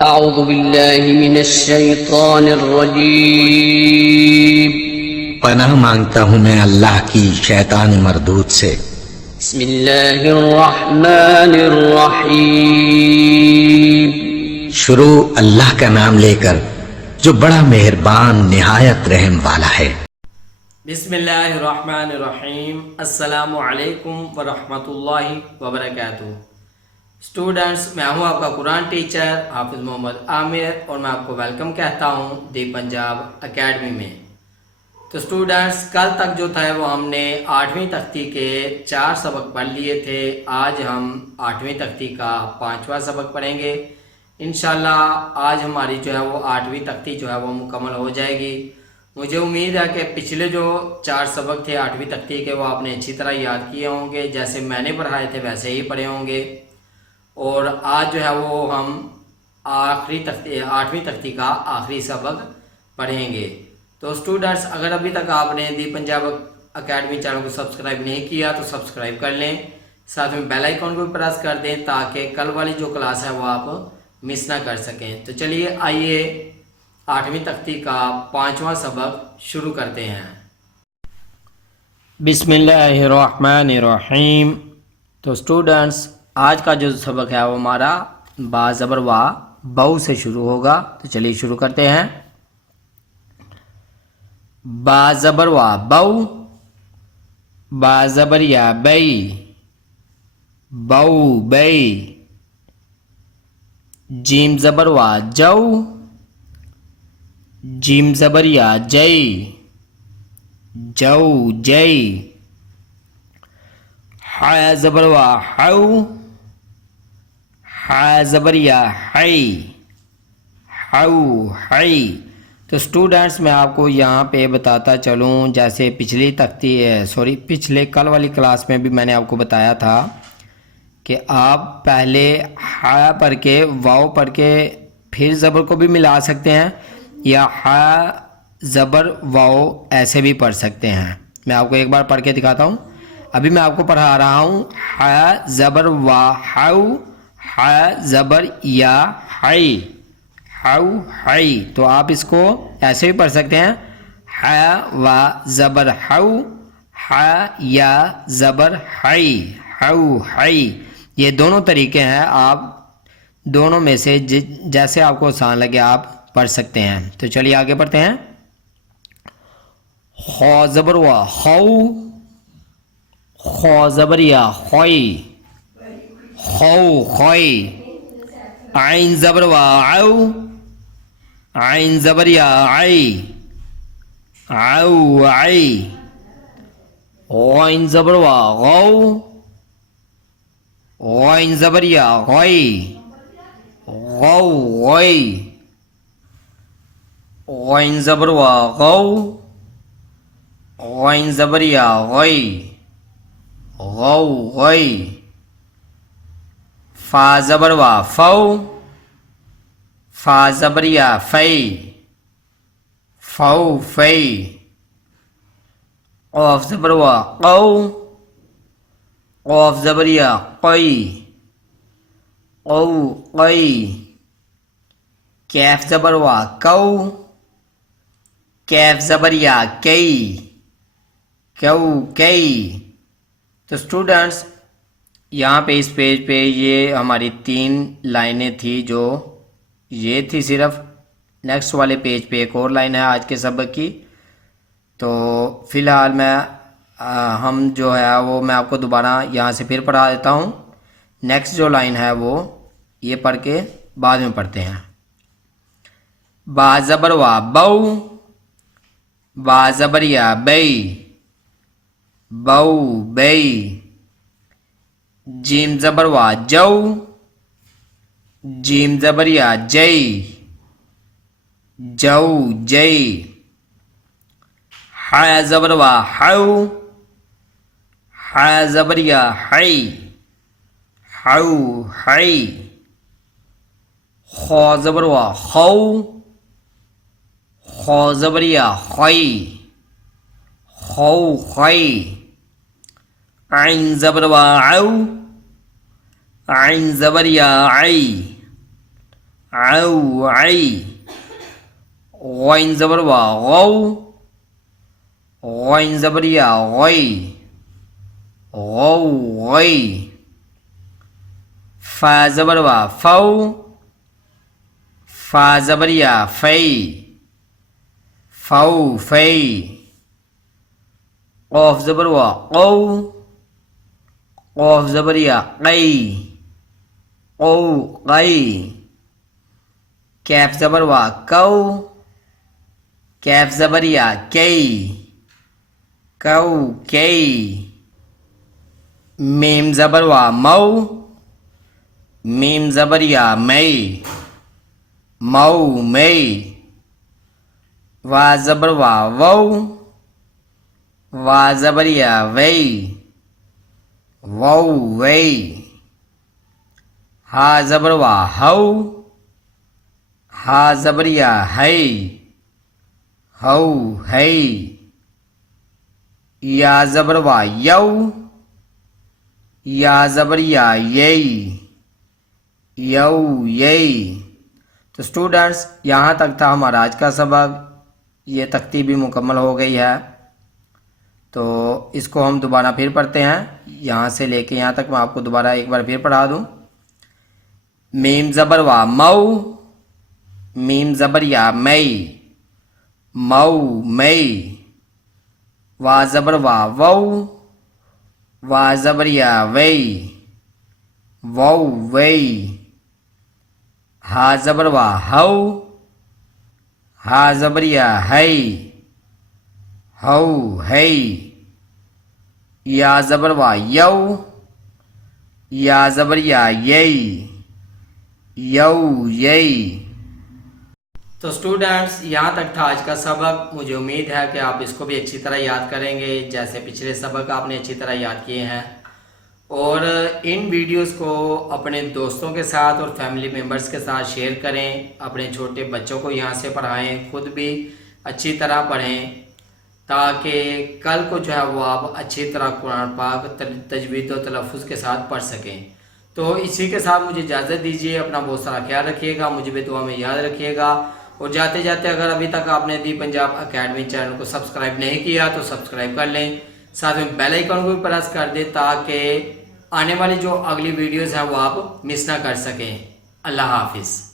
अऊज़ु बिल्लाहि मिनश शैतानिर रजीम। पनाह मांगता हूँ मैं अल्लाह की शैतान मरदूद से। बिस्मिल्लाहिर रहमानिर रहीम। शुरू अल्लाह का नाम लेकर जो बड़ा मेहरबान निहायत रहम वाला है। बिस्मिल्लाहिर्रहमानिर्रहीम। अस्सलामु अलैकुम वरहमतुल्लाहि वबरकातुहू। स्टूडेंट्स, मैं हूं आपका कुरान टीचर हाफिज़ मोहम्मद आमिर और मैं आपको वेलकम कहता हूं दी पंजाब एकेडमी में। तो स्टूडेंट्स, कल तक जो था वो हमने 8वीं तख्ती के 4 सबक पढ़ लिए थे। आज हम 8वीं तख्ती का 5वां सबक पढ़ेंगे। इंशाल्लाह आज हमारी जो है वो 8वीं तख्ती जो है वो मुकम्मल हो जाएगी। मुझे उम्मीद है कि पिछले जो 4 सबक थे 8वीं तख्ती के वो आपने अच्छी तरह याद किए होंगे, जैसे मैंने पढ़ाए थे वैसे ही पढ़े होंगे। और आज जो है वो हम 8वीं तख्ती का आखिरी सबक पढ़ेंगे। तो स्टूडेंट्स, अगर अभी तक आपने दी पंजाब एकेडमी चैनल को सब्सक्राइब नहीं किया तो सब्सक्राइब कर लें, साथ में बेल आइकॉन को भी प्रेस कर दें ताकि कल वाली जो क्लास है वो आप मिस ना कर सकें। तो चलिए आइए 8वीं तख्ती का 5वां सबक शुरू करते हैं। बिस्मिल्लाहिर्रहमानिर्रहीम। तो स्टूडेंट्स, आज का जो सबक है वो हमारा बा ज़बर वा बऊ से शुरू होगा। तो चलिए शुरू करते हैं। बा ज़बर वा बऊ, बा ज़बर या बई, बऊ बई। जीम ज़बर वा जऊ, जीम ज़बर या जई, जऊ जई। हा ज़बर वा हाउ, हा ज़बर या हई, हाउ हई। तो स्टूडेंट्स, मैं आपको यहाँ पे बताता चलूँ, जैसे पिछले कल वाली क्लास में भी मैंने आपको बताया था कि आप पहले हा पढ़ के वाव पढ़ के फिर ज़बर को भी मिला सकते हैं, या हा ज़बर वाव ऐसे भी पढ़ सकते हैं। मैं आपको एक बार पढ़ के दिखाता हूँ। अभी मैं आपको पढ़ा रहा हूँ हा ज़बर वा हाउ, हा ज़बर या हाई, हाउ हाई। तो आप इसको ऐसे भी पढ़ सकते हैं, हा वा ज़बर हाउ, हा या ज़बर हाई, हाउ हाई। ये दोनों तरीके हैं, आप दोनों में से जैसे आपको आसान लगे आप पढ़ सकते हैं। तो चलिए आगे पढ़ते हैं। खौ ज़बर वा खौ, खौ ज़बर या खोई, खौ खोई। आइन ज़बर वा आउ, आइन ज़बर या आई, आउ आई। गौइन ज़बर वा गौ, गौइन ज़बर या गई, गौ गई। गौइन ज़बर वा गौ, गौइन ज़बर या गई, गौ गई। फा ज़बर वा फौ, फा ज़बर या फई, फौ फई। क़ाफ ज़बर वा क़ौ, क़ाफ ज़बर या क़ई, क़ौ क़ई। कैफ ज़बर वा कौ, कैफ ज़बर या कई, कौ कई। तो स्टूडेंट्स, यहाँ पे इस पेज पे ये हमारी 3 लाइनें थी, जो ये थी सिर्फ। नेक्स्ट वाले पेज पे एक और लाइन है आज के सबक की। तो फ़िलहाल हम जो है वो मैं आपको दोबारा यहाँ से फिर पढ़ा देता हूँ। नेक्स्ट जो लाइन है वो ये पढ़ के बाद में पढ़ते हैं। बा ज़बर वा बऊ, बा ज़बर या बई, बऊ बई। जीम ज़बर वा जऊ, जीम ज़बर या जई, जऊ जई। हा ज़बर वा हाउ, हा ज़बर या हई, हाउ हई। खौ ज़बर वा खौ, खौ ज़बर या खई, खौ खई। आइन ज़बर वा आउ, आइन ज़बर या आई, औ आई गौइन ज़बर वा गौ गौइन ज़बर या गई गौ गई फा ज़बर वा फौ फा ज़बर या फई फौ फई क़ाफ ज़बर वा क़ौ क़ाफ ज़बर या क़ई क़ौ क़ई कैफ ज़बर वा कौ कैफ ज़बर या कई कौ कई मीम ज़बर वा मौ मीम ज़बर या मई मौ मई वा ज़बर वा वौ वा ज़बर या वई वौ वई हा ज़बर वा हौ हा ज़बर या है हौ है या ज़बर वा यौ या ज़बर या यई यौ यई। तो स्टूडेंट्स यहाँ तक था हमारा आज का सबक। ये तख्ती भी मुकम्मल हो गई है, तो इसको हम दोबारा फिर पढ़ते हैं। यहाँ से लेके यहाँ तक मैं आपको दोबारा एक बार फिर पढ़ा दूँ। मीम ज़बर वा मऊ मीम ज़बर या मई मऊ मई वा ज़बर वा वौ वा ज़बर या वई वौ वई हा ज़बर वा हौ हा ज़बर या है हौ है या ज़बर वा यौ या ज़बर या यई यौ यई। तो स्टूडेंट्स यहाँ तक था आज का सबक। मुझे उम्मीद है कि आप इसको भी अच्छी तरह याद करेंगे जैसे पिछले सबक आपने अच्छी तरह याद किए हैं, और इन वीडियोस को अपने दोस्तों के साथ और फैमिली मेम्बर्स के साथ शेयर करें। अपने छोटे बच्चों को यहाँ से पढ़ाएं, खुद भी अच्छी तरह पढ़ें, ताकि कल को जो है वो आप अच्छी तरह कुरान पाक तजवीद और तलफ़ुज़ के साथ पढ़ सकें। तो इसी के साथ मुझे इजाज़त दीजिए। अपना बहुत सारा ख्याल रखिएगा, मुझे भी दुआ में याद रखिएगा। और जाते जाते अगर अभी तक आपने दी पंजाब अकेडमी चैनल को सब्सक्राइब नहीं किया तो सब्सक्राइब कर लें, साथ में बेल आइकन को भी प्रेस कर दें ताकि आने वाली जो अगली वीडियोस हैं वो आप मिस ना कर सकें। अल्लाह हाफिज़।